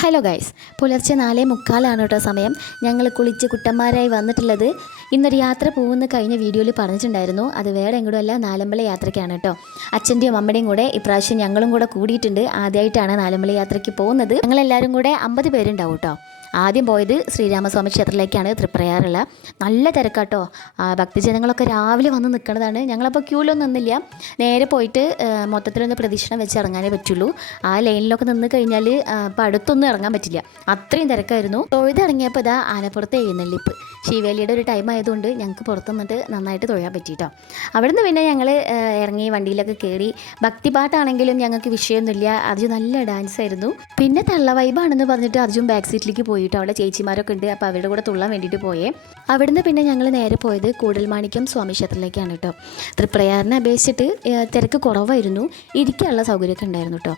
Hello guys പുലർച്ചെ നാലേ മുക്കാലാണ് കേട്ടോ സമയം. ഞങ്ങൾ കുളിച്ച് കുട്ടന്മാരായി വന്നിട്ടുള്ളത്. ഇന്നൊരു യാത്ര പോകുന്ന കഴിഞ്ഞ വീഡിയോയിൽ പറഞ്ഞിട്ടുണ്ടായിരുന്നു. അത് വേറെ എങ്ങോട്ടും അല്ല നാലമ്പല യാത്രയ്ക്കാണ് കേട്ടോ. അച്ഛന്റെയും അമ്മയുടെയും കൂടെ ഇപ്രാവശ്യം ഞങ്ങളും കൂടെ കൂടിയിട്ടുണ്ട്. ആദ്യമായിട്ടാണ് നാലമ്പല യാത്രയ്ക്ക് പോകുന്നത്. ഞങ്ങളെല്ലാവരും കൂടെ അമ്പത് പേരുണ്ടാവും കേട്ടോ. ആദ്യം പോയത് ശ്രീരാമസ്വാമി ക്ഷേത്രത്തിലേക്കാണ് തൃപ്രയാറുള്ള. നല്ല തിരക്കാട്ടോ. ഭക്തിജനങ്ങളൊക്കെ രാവിലെ വന്ന് നിൽക്കുന്നതാണ് ഞങ്ങളപ്പോൾ ക്യൂലൊന്നും നിന്നില്ല. നേരെ പോയിട്ട് മൊത്തത്തിലൊന്ന് പ്രദക്ഷിണം വെച്ച് ഇറങ്ങാനേ പറ്റുള്ളൂ. ആ ലൈനിലൊക്കെ നിന്ന് കഴിഞ്ഞാൽ ഇപ്പം അടുത്തൊന്നും ഇറങ്ങാൻ പറ്റില്ല. അത്രയും തിരക്കായിരുന്നു. തൊഴുതിറങ്ങിയപ്പോൾ ഇതാ ആലപ്പുറത്തെ എഴുന്നള്ളിപ്പ്. ശിവേലിയുടെ ഒരു ടൈം ആയതുകൊണ്ട് ഞങ്ങൾക്ക് പുറത്തു നിന്നിട്ട് നന്നായിട്ട് തൊഴാൻ പറ്റിയിട്ടോ അവിടുന്ന് പിന്നെ ഞങ്ങൾ ഇറങ്ങി വണ്ടിയിലൊക്കെ കയറി ഭക്തിപാട്ടാണെങ്കിലും ഞങ്ങൾക്ക് വിഷയമൊന്നുമില്ല അർജുൻ നല്ല ഡാൻസ് ആയിരുന്നു. പിന്നെ തള്ള വൈബാണെന്ന് പറഞ്ഞിട്ട് അർജുൻ ബാക്ക് സീറ്റിലേക്ക് പോയിട്ടോ. അവിടെ ചേച്ചിമാരൊക്കെ ഉണ്ട്. അപ്പോൾ അവരുടെ കൂടെ തുള്ളാൻ വേണ്ടിയിട്ട് പോയേ. അവിടുന്ന് പിന്നെ ഞങ്ങൾ നേരെ പോയത് കൂടൽമാണിക്യം സ്വാമി ക്ഷേത്രത്തിലേക്കാണ് കേട്ടോ. തൃപ്രയാറിനെ അപേക്ഷിച്ചിട്ട് തിരക്ക് കുറവായിരുന്നു. ഇരിക്കാനുള്ള സൗകര്യമൊക്കെ ഉണ്ടായിരുന്നു കേട്ടോ.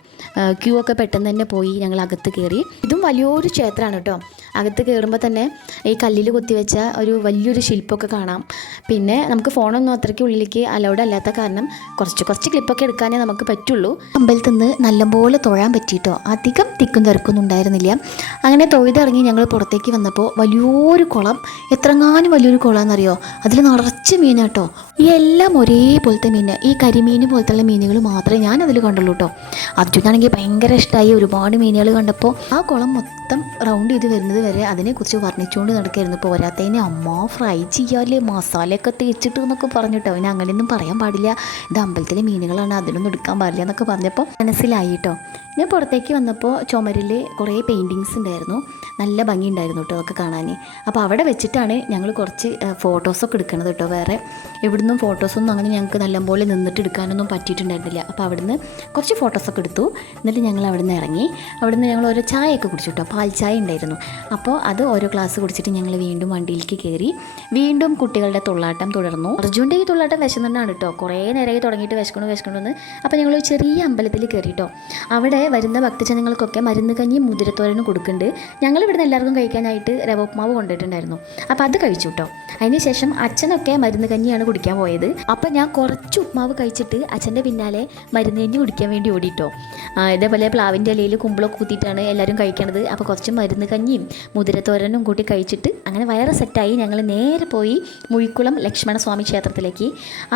ക്യൂ ഒക്കെ പെട്ടെന്ന് തന്നെ പോയി ഞങ്ങൾ അകത്ത് കയറി ഇതും വലിയൊരു ക്ഷേത്രമാണ് കേട്ടോ. അകത്ത് കയറുമ്പോൾ തന്നെ ഈ കല്ലിൽ കൊത്തിവെച്ച ഒരു വലിയൊരു ശില്പമൊക്കെ കാണാം. പിന്നെ നമുക്ക് ഫോണൊന്നും അത്രയ്ക്ക് ഉള്ളിലേക്ക് അലൗഡ് അല്ലാത്ത കാരണം കുറച്ച് കുറച്ച് ക്ലിപ്പൊക്കെ എടുക്കാനേ നമുക്ക് പറ്റുള്ളൂ. അമ്പലത്തിൽ നിന്ന് നല്ലപോലെ തൊഴാൻ പറ്റിയിട്ടോ? അധികം തിക്കും തിരക്കൊന്നും ഉണ്ടായിരുന്നില്ല. അങ്ങനെ തൊഴുതിറങ്ങി ഞങ്ങൾ പുറത്തേക്ക് വന്നപ്പോൾ വലിയൊരു കുളം എത്രങ്ങാനും വലിയൊരു കുളമെന്നറിയോ അതിൽ നിറച്ച് മീനാട്ടോ. ഈ എല്ലാം ഒരേപോലത്തെ മീൻ ഈ കരിമീൻ പോലത്തുള്ള മീനുകൾ മാത്രമേ ഞാൻ അതിൽ കണ്ടുള്ളൂ കേട്ടോ അർജുനാണെങ്കിൽ ഭയങ്കര ഇഷ്ടമായി ഒരുപാട് മീനുകൾ കണ്ടപ്പോൾ ആ കുളം മൊത്തം റൗണ്ട് ചെയ്ത് വരുന്നത് വരെ അതിനെക്കുറിച്ച് വർണിച്ചുകൊണ്ട് നടക്കായിരുന്നു പോരാത്തതിന് അമ്മ ഫ്രൈ ചെയ്യാല്ലേ? മസാലയൊക്കെ തേച്ചിട്ട് എന്നൊക്കെ പറഞ്ഞിട്ടോ. അവന് അങ്ങനെയൊന്നും പറയാൻ പാടില്ല. ഇത് അമ്പലത്തിലെ മീനുകളാണ്. അതിനൊന്നും എടുക്കാൻ പാടില്ല എന്നൊക്കെ പറഞ്ഞപ്പോൾ മനസ്സിലായി കേട്ടോ ഞാൻ പുറത്തേക്ക് വന്നപ്പോൾ ചുമരിൽ കുറേ പെയിന്റിങ്സ് ഉണ്ടായിരുന്നു. നല്ല ഭംഗി ഉണ്ടായിരുന്നു കേട്ടോ അതൊക്കെ കാണാൻ അപ്പോൾ അവിടെ വെച്ചിട്ടാണ് ഞങ്ങൾ കുറച്ച് ഫോട്ടോസൊക്കെ എടുക്കണത് കേട്ടോ വേറെ എവിടുന്നും ഫോട്ടോസൊന്നും അങ്ങനെ ഞങ്ങൾക്ക് നല്ലപോലെ നിന്നിട്ട് എടുക്കാനൊന്നും പറ്റിയിട്ടുണ്ടായിരുന്നില്ല. അപ്പോൾ അവിടുന്ന് കുറച്ച് ഫോട്ടോസൊക്കെ എടുത്തു. എന്നിട്ട് ഞങ്ങൾ അവിടുന്ന് ഇറങ്ങി. അവിടുന്ന് ഞങ്ങൾ ഓരോ ചായയൊക്കെ കുടിച്ചു കേട്ടോ പാൽ ചായ ഉണ്ടായിരുന്നു. അപ്പോൾ അത് ഓരോ ഗ്ലാസ് കുടിച്ചിട്ട് ഞങ്ങൾ വീണ്ടും വണ്ടിയിലേക്ക് കയറി വീണ്ടും കുട്ടികളുടെ തുള്ളാട്ടം തുടർന്നു. അർജുന്റെ ഈ തുള്ളാട്ടം വിശന്നിട്ടാണ് കേട്ടോ കുറേ നേരമായി തുടങ്ങിയിട്ട് വിശക്കണു വിശക്കണമെന്ന് അപ്പോൾ ഞങ്ങൾ ഒരു ചെറിയ അമ്പലത്തിൽ കയറി കേട്ടോ അവിടെ വരുന്ന ഭക്തജനങ്ങൾക്കൊക്കെ മരുന്ന് കഞ്ഞി മുതിരത്തോരനും കൊടുക്കുന്നുണ്ട്. ഞങ്ങൾ ഇവിടുന്ന് എല്ലാവർക്കും കഴിക്കാനായിട്ട് രവ ഉപ്മാവ് കൊണ്ടിട്ടുണ്ടായിരുന്നു അപ്പോൾ അത് കഴിച്ചു കേട്ടോ അതിനുശേഷം അച്ഛനൊക്കെ മരുന്ന് കഞ്ഞിയാണ് കുടിക്കാൻ പോയത്. അപ്പോൾ ഞാൻ കുറച്ച് ഉപ്മാവ് കഴിച്ചിട്ട് അച്ഛന്റെ പിന്നാലെ മരുന്ന് കഞ്ഞി കുടിക്കാൻ വേണ്ടി ഓടിയിട്ടോ ഇതേപോലെ പ്ലാവിന്റെ ഇലയിൽ കുമ്പിളൊക്കെ കൂത്തിയിട്ടാണ് എല്ലാവരും കഴിക്കണത്. അപ്പോൾ കുറച്ച് മരുന്ന് കഞ്ഞിയും മുതിരത്തോരനും കൂട്ടി കഴിച്ചിട്ട് അങ്ങനെ വയറ് സെറ്റായി ഞങ്ങൾ നേരെ പോയി മുഴിക്കുളം ലക്ഷ്മണസ്വാമി ക്ഷേത്രത്തിലേക്ക്.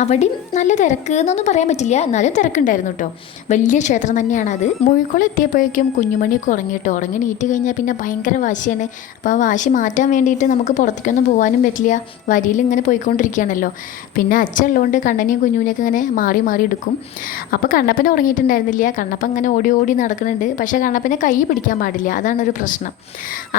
അവിടെയും നല്ല തിരക്ക് എന്നൊന്നും പറയാൻ പറ്റില്ല. എന്നാലും തിരക്കുണ്ടായിരുന്നു കേട്ടോ വലിയ ക്ഷേത്രം തന്നെയാണ് അത്. മുഴിക്കുളം എത്തിയപ്പോഴേക്കും കുഞ്ഞുമണിയൊക്കെ ഉറങ്ങി കേട്ടോ ഉറങ്ങി നീറ്റ് കഴിഞ്ഞാൽ പിന്നെ ഭയങ്കര വാശിയാണ്. അപ്പോൾ ആ വാശി മാറ്റാൻ വേണ്ടിയിട്ട് നമുക്ക് പുറത്തേക്കൊന്നും പോകാനും പറ്റില്ല. വരിയിൽ ഇങ്ങനെ പോയിക്കൊണ്ടിരിക്കുകയാണല്ലോ. പിന്നെ അച്ഛൻ ഉള്ളതുകൊണ്ട് കണ്ണനെയും കുഞ്ഞുവിനെയൊക്കെ ഇങ്ങനെ മാറി മാറി എടുക്കും. അപ്പോൾ കണ്ണപ്പനെ ഉറങ്ങിയിട്ടുണ്ടായിരുന്നില്ല. കണ്ണപ്പൻ അങ്ങനെ ഓടി ഓടി നടക്കുന്നുണ്ട്. പക്ഷേ കണ്ണപ്പനെ കൈ പിടിക്കാൻ പാടില്ല. അതാണ് ഒരു പ്രശ്നം.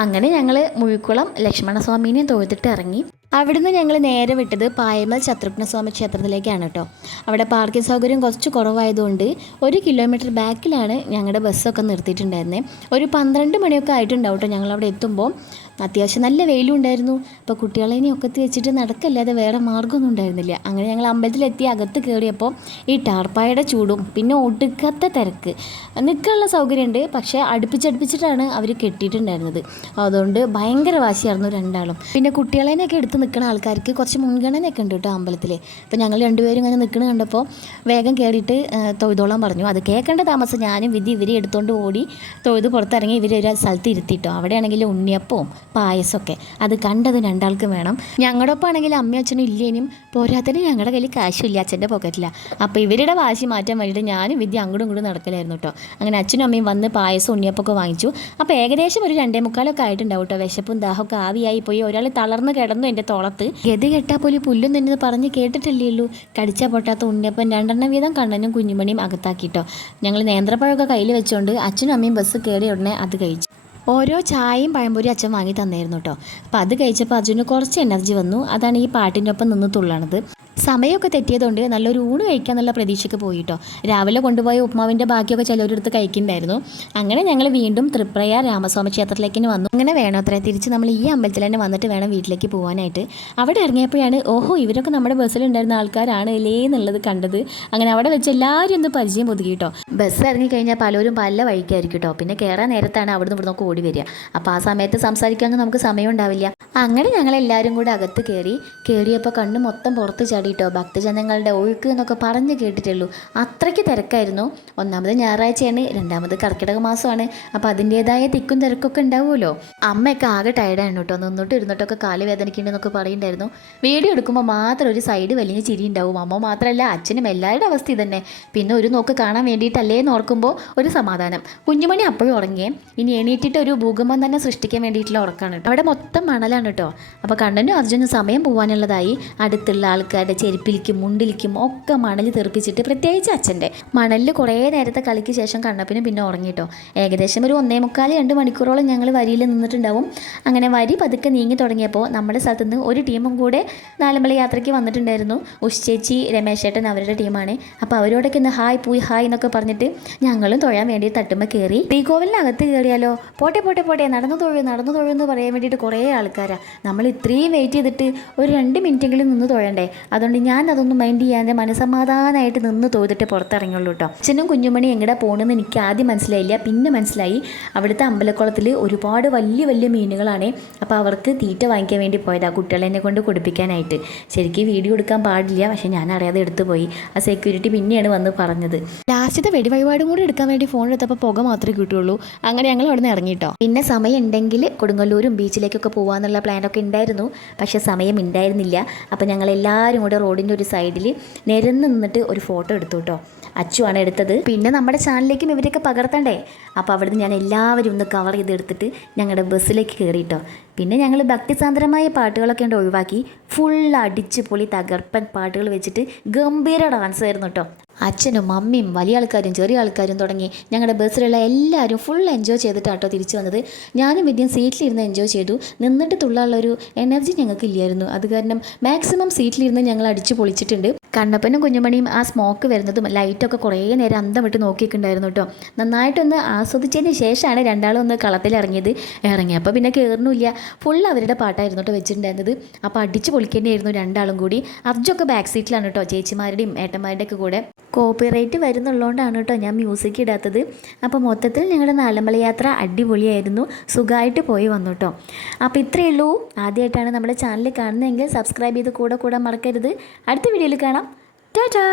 അങ്ങനെ ഞങ്ങൾ മുഴിക്കുളം ലക്ഷ്മണസ്വാമീനെയും തൊഴുതിട്ട് ഇറങ്ങി. അവിടുന്ന് ഞങ്ങൾ നേരെ വിട്ടത് പായമൽ ശത്രുഘ്നസ്വാമി ക്ഷേത്രത്തിലേക്കാണ് കേട്ടോ. അവിടെ പാർക്കിംഗ് സൗകര്യം കുറച്ച് കുറവായതുകൊണ്ട് ഒരു കിലോമീറ്റർ ബാക്കിലാണ് ഞങ്ങളുടെ ബസ്സൊക്കെ നിർത്തിയിട്ടുണ്ടായിരുന്നത് ഒരു പന്ത്രണ്ട് മണിയൊക്കെ ആയിട്ടുണ്ടാവും കേട്ടോ ഞങ്ങൾ അവിടെ എത്തുമ്പോൾ. അത്യാവശ്യം നല്ല വെയിലും ഉണ്ടായിരുന്നു. അപ്പോൾ കുട്ടികളെ ഇനി വെച്ചിട്ട് നടക്കല്ലാതെ വേറെ മാർഗമൊന്നും ഉണ്ടായിരുന്നില്ല. അങ്ങനെ ഞങ്ങൾ അമ്പലത്തിലെത്തി അകത്ത് കയറിയപ്പോൾ ഈ ടാർപ്പായുടെ ചൂടും പിന്നെ ഒടുക്കാത്ത തിരക്ക് നിൽക്കാനുള്ള സൗകര്യമുണ്ട്. പക്ഷേ അടുപ്പിച്ചടുപ്പിച്ചിട്ടാണ് അവർ കെട്ടിയിട്ടുണ്ടായിരുന്നത്. അതുകൊണ്ട് ഭയങ്കര വാശിയായിരുന്നു രണ്ടാളും. പിന്നെ കുട്ടികളെയൊക്കെ എടുത്ത് നിൽക്കുന്ന ആൾക്കാർക്ക് കുറച്ച് മുൻഗണനയൊക്കെ ഉണ്ട് കേട്ടോ അമ്പലത്തിൽ അപ്പോൾ ഞങ്ങൾ രണ്ടുപേരും ഇങ്ങനെ നിൽക്കണ കണ്ടപ്പോൾ വേഗം കയറിയിട്ട് തൊഴുതോളം പറഞ്ഞു. അത് കേൾക്കേണ്ട താമസം ഞാനും വിധി ഇവരെ എടുത്തുകൊണ്ട് ഓടി തൊഴുത് പുറത്തിറങ്ങി ഇവരെ ഒരു സ്ഥലത്ത് ഇരുത്തിയിട്ടോ അവിടെയാണെങ്കിൽ ഉണ്ണിയപ്പവും പായസമൊക്കെ അത് കണ്ടത് രണ്ടാൾക്കും വേണം. ഞങ്ങളുടെ ഒപ്പം ആണെങ്കിൽ അമ്മയും അച്ഛനും ഇല്ലേനും പോരാത്തതിന് ഞങ്ങളുടെ കയ്യിൽ കാശുമില്ല അച്ഛന്റെ പോക്കറ്റില്ല അപ്പോൾ ഇവരുടെ വാശി മാറ്റാൻ വേണ്ടിയിട്ട് ഞാനും വിദ്യ അങ്ങോട്ടും ഇങ്ങോട്ടും നടക്കലായിരുന്നു കേട്ടോ. അങ്ങനെ അച്ഛനും അമ്മയും വന്ന് പായസം ഉണ്ണിയപ്പൊക്കെ വാങ്ങിച്ചു. അപ്പോൾ ഏകദേശം ഒരു രണ്ടേ മുക്കാലൊക്കെ ആയിട്ടുണ്ടാവും കേട്ടോ. വിശപ്പും ദാഹമൊക്കെ ആവിയായി പോയി. ഒരാൾ തളർന്ന് കിടന്നു എന്റെ തോളത്ത്. ഗതി കെട്ടാ പോലും പുല്ലും തന്നെ പറഞ്ഞ് കേട്ടിട്ടില്ലല്ലോ കടിച്ച പൊട്ടാത്ത ഉണ്ണിയപ്പം രണ്ടെണ്ണം വീതം കണ്ണനും കുഞ്ഞുമണിയും അകത്താക്കിട്ടോ. ഞങ്ങൾ നേന്ത്രപ്പഴമൊക്കെ കയ്യിൽ വെച്ചുകൊണ്ട് അച്ഛനും അമ്മയും ബസ് കയറിയ ഉടനെ അത് കഴിച്ചു. ഓരോ ചായയും പഴംപൊരി അച്ഛൻ വാങ്ങി തന്നായിരുന്നു കേട്ടോ അപ്പോൾ അത് കഴിച്ചപ്പോൾ അർജുന് കുറച്ച് എനർജി വന്നു. അതാണ് ഈ പാട്ടിന്റെ ഒപ്പം നിന്ന് തുള്ളണത്. സമയമൊക്കെ തെറ്റിയതുകൊണ്ട് നല്ലൊരു ഊണ് കഴിക്കാന്നുള്ള പ്രതീക്ഷയ്ക്ക് പോയിട്ടോ. രാവിലെ കൊണ്ടുപോയ ഉപ്മാവിന്റെ ബാക്കിയൊക്കെ ചിലവരെടുത്ത് കഴിക്കുന്നുണ്ടായിരുന്നു അങ്ങനെ ഞങ്ങൾ വീണ്ടും തൃപ്രയ രാമസ്വാമി ക്ഷേത്രത്തിലേക്ക് വന്നു. അങ്ങനെ വേണോ അത്ര? തിരിച്ച് നമ്മൾ ഈ അമ്പലത്തിൽ തന്നെ വന്നിട്ട് വേണം വീട്ടിലേക്ക് പോകാനായിട്ട് അവിടെ ഇറങ്ങിയപ്പോഴാണ് ഓഹോ ഇവരൊക്കെ നമ്മുടെ ബസ്സിലുണ്ടായിരുന്ന ആൾക്കാരാണ് അല്ലേ എന്നുള്ളത് കണ്ടത്. അങ്ങനെ അവിടെ വെച്ച് എല്ലാവരും ഒന്ന് പരിചയം ഒതുക്കി കേട്ടോ ബസ് ഇറങ്ങി കഴിഞ്ഞാൽ പലരും പല വഴിക്കായിരിക്കും കേട്ടോ പിന്നെ കയറാൻ നേരത്താണ് അവിടുന്ന് ഇവിടുന്ന് ഓടി വരിക. അപ്പോൾ ആ സമയത്ത് സംസാരിക്കാൻ നമുക്ക് സമയം ഉണ്ടാവില്ല അങ്ങനെ ഞങ്ങൾ എല്ലാവരും കൂടെ അകത്ത് കയറി കയറിയപ്പോൾ കണ്ണ് മൊത്തം പുറത്ത് ചാടി കേട്ടോ ഭക്തജനങ്ങളുടെ ഒഴുക്ക് എന്നൊക്കെ പറഞ്ഞ് കേട്ടിട്ടുള്ളൂ. അത്രയ്ക്ക് തിരക്കായിരുന്നു. ഒന്നാമത് ഞായറാഴ്ചയാണ് രണ്ടാമത് കർക്കിടക മാസമാണ്. അപ്പോൾ അതിന്റേതായ തിക്കും തിരക്കൊക്കെ ഉണ്ടാവുമല്ലോ. അമ്മയൊക്കെ ആകെ ടയർഡാണ് കേട്ടോ. നിന്നിട്ട് ഇരുന്നിട്ടൊക്കെ കാൽ വേദനിക്കുന്നുണ്ടെന്നൊക്കെ പറയുന്നുണ്ടായിരുന്നു. വീഡിയോ എടുക്കുമ്പോൾ മാത്രം ഒരു സൈഡ് വലിയ ചിരി ഉണ്ടാവും. അമ്മ മാത്രമല്ല അച്ഛനും എല്ലാവരുടെ അവസ്ഥ ഇതന്നെ. പിന്നെ ഒരു നോക്ക് കാണാൻ വേണ്ടിയിട്ടല്ലേ എന്ന് ഓർക്കുമ്പോൾ ഒരു സമാധാനം. കുഞ്ഞുമണി അപ്പോഴും ഉറങ്ങിയേ ഇനി എണീറ്റിട്ട് ഒരു ഭൂകമ്പം തന്നെ സൃഷ്ടിക്കാൻ വേണ്ടിയിട്ടുള്ള ഉറക്കാണ് കേട്ടോ. അവിടെ മൊത്തം മണലാണ് കേട്ടോ. അപ്പോൾ കണ്ണനും അർജുനും സമയം പോകാനുള്ളതായി അടുത്തുള്ള ആൾക്കാരുടെ ചെരുപ്പിലിക്കും മുണ്ടിലേക്കും ഒക്കെ മണൽ തെറിപ്പിച്ചിട്ട് പ്രത്യേകിച്ച് അച്ഛന്റെ. മണലിൽ കുറേ നേരത്തെ കളിക്ക് ശേഷം കണ്ണപ്പിന് പിന്നെ ഉറങ്ങിട്ടോ. ഏകദേശം ഒരു ഒന്നേ മുക്കാൽ രണ്ട് മണിക്കൂറോളം ഞങ്ങൾ വരിയിൽ നിന്നിട്ടുണ്ടാവും. അങ്ങനെ വരി പതുക്കെ നീങ്ങി തുടങ്ങിയപ്പോൾ നമ്മുടെ സ്ഥലത്ത് നിന്ന് ഒരു ടീമും കൂടെ നാലമ്പല യാത്രയ്ക്ക് വന്നിട്ടുണ്ടായിരുന്നു. ഉഷേച്ചി രമേശ് ചേട്ടൻ അവരുടെ ടീമാണ്. അപ്പോൾ അവരോടൊക്കെ ഒന്ന് ഹായ് പൂയ് ഹായ് എന്നൊക്കെ പറഞ്ഞിട്ട് ഞങ്ങളും തൊഴാൻ വേണ്ടി തട്ടുമ്പോൾ കയറി ശ്രീകോവിലിനകത്ത് കയറിയാലോ പോട്ടെ പോട്ടെ പോട്ടെ. നടന്നു തൊഴു നടന്നു തൊഴു എന്ന് പറയാൻ വേണ്ടിയിട്ട് കുറേ ആൾക്കാരാണ് നമ്മൾ ഇത്രയും വെയിറ്റ് ചെയ്തിട്ട് ഒരു രണ്ട് മിനിറ്റെങ്കിലും നിന്ന് തൊഴണ്ടേ? അതുകൊണ്ട് ഞാൻ അതൊന്നും മൈൻഡ് ചെയ്യാതെ മനസമാധാനമായിട്ട് നിന്ന് തൊഴുതിട്ട് പുറത്തിറങ്ങുള്ളൂ കേട്ടോ. അച്ഛനും കുഞ്ഞുമണി എങ്ങടെ പോകണമെന്ന് എനിക്ക് ആദ്യം മനസ്സിലായില്ല. പിന്നെ മനസ്സിലായി. അവിടുത്തെ അമ്പലക്കുളത്തിൽ ഒരുപാട് വലിയ വലിയ മീനുകളാണ്. അപ്പോൾ അവർക്ക് തീറ്റ വാങ്ങിക്കാൻ വേണ്ടി പോയതാണ് കുട്ടികളെന്നെ കൊണ്ട് കുടിപ്പിക്കാനായിട്ട്. ശരിക്കും വീഡിയോ എടുക്കാൻ പാടില്ല. പക്ഷേ ഞാൻ അറിയാതെ എടുത്തു പോയി. ആ സെക്യൂരിറ്റി പിന്നെയാണ് വന്ന് പറഞ്ഞത്. ലാസ്റ്റത്തെ വെടിവഴിപാടും കൂടി എടുക്കാൻ വേണ്ടി ഫോൺ എടുത്തപ്പോൾ പുക മാത്രമേ കിട്ടുള്ളൂ. അങ്ങനെ ഞങ്ങൾ അവിടെ നിന്ന് ഇറങ്ങിട്ടോ പിന്നെ സമയം ഉണ്ടെങ്കിൽ കൊടുങ്ങല്ലൂരും ബീച്ചിലേക്കൊക്കെ പോകാമെന്നുള്ള പ്ലാനൊക്കെ ഉണ്ടായിരുന്നു. പക്ഷേ സമയം ഉണ്ടായിരുന്നില്ല. അപ്പോൾ ഞങ്ങൾ എല്ലാവരും കൂടെ റോഡിന്റെ ഒരു സൈഡിൽ നിരന്ന് നിന്നിട്ട് ഒരു ഫോട്ടോ എടുത്തു കേട്ടോ. അച്ചുവാണ് എടുത്തത്. പിന്നെ നമ്മുടെ ചാനലിലേക്കും ഇവരൊക്കെ പകർത്തണ്ടേ? അപ്പോൾ അവിടുന്ന് ഞാൻ എല്ലാവരും ഒന്ന് കവർ ചെയ്ത് എടുത്തിട്ട് ഞങ്ങളുടെ ബസ്സിലേക്ക് കയറിയിട്ടോ പിന്നെ ഞങ്ങൾ ഭക്തിസാന്ദ്രമായ പാട്ടുകളൊക്കെ ഉണ്ട് ഒഴിവാക്കി ഫുൾ അടിച്ച് പൊളി തകർപ്പൻ പാട്ടുകൾ വെച്ചിട്ട് ഗംഭീര ഡാൻസ് ആയിരുന്നു കേട്ടോ അച്ഛനും അമ്മയും വലിയ ആൾക്കാരും ചെറിയ ആൾക്കാരും തുടങ്ങി ഞങ്ങളുടെ ബസ്സിലുള്ള എല്ലാവരും ഫുൾ എൻജോയ് ചെയ്തിട്ടാട്ടോ തിരിച്ചു വന്നത്. ഞാനും വിദ്യം സീറ്റിലിരുന്ന് എൻജോയ് ചെയ്തു. നിന്നിട്ട് തുള്ളാനുള്ള ഒരു എനർജി ഞങ്ങൾക്ക് ഇല്ലായിരുന്നു. അത് കാരണം മാക്സിമം സീറ്റിലിരുന്ന് ഞങ്ങൾ അടിച്ചു പൊളിച്ചിട്ടുണ്ട്. കണ്ണപ്പനും കുഞ്ഞുമണിയും ആ സ്മോക്ക് വരുന്നതും ലൈറ്റൊക്കെ കുറേ നേരം അന്തം വിട്ട് നോക്കിയിട്ടുണ്ടായിരുന്നു കേട്ടോ നന്നായിട്ടൊന്ന് ആസ്വദിച്ചതിന് ശേഷമാണ് രണ്ടാളും ഒന്ന് കളത്തിലിറങ്ങിയത്. ഇറങ്ങിയപ്പോൾ പിന്നെ കയറുന്നില്ല ഫുൾ അവരുടെ പാട്ടായിരുന്നു കേട്ടോ വെച്ചിട്ടുണ്ടായിരുന്നത്. അപ്പോൾ അടിച്ച് പൊളിക്കേണ്ടിയായിരുന്നു രണ്ടാളും കൂടി. അർജൊക്കെ ബാക്ക് സീറ്റിലാണ് കേട്ടോ ചേച്ചിമാരുടെയും ഏട്ടന്മാരുടെയൊക്കെ കൂടെ. കോപ്പിറൈറ്റ് വരുന്നുള്ളതുകൊണ്ടാണ് കേട്ടോ ഞാൻ മ്യൂസിക് ഇടാത്തത്. അപ്പോൾ മൊത്തത്തിൽ ഞങ്ങളുടെ നാലമ്പല യാത്ര അടിപൊളിയായിരുന്നു. സുഖമായിട്ട് പോയി വന്നു കേട്ടോ അപ്പോൾ ഇത്രയേ ഉള്ളൂ. ആദ്യമായിട്ടാണ് നമ്മുടെ ചാനൽ കാണുന്നതെങ്കിൽ സബ്സ്ക്രൈബ് ചെയ്ത് കൂടെ കൂടെ മറക്കരുത്. അടുത്ത വീഡിയോയിൽ കാണാം. ടാറ്റാ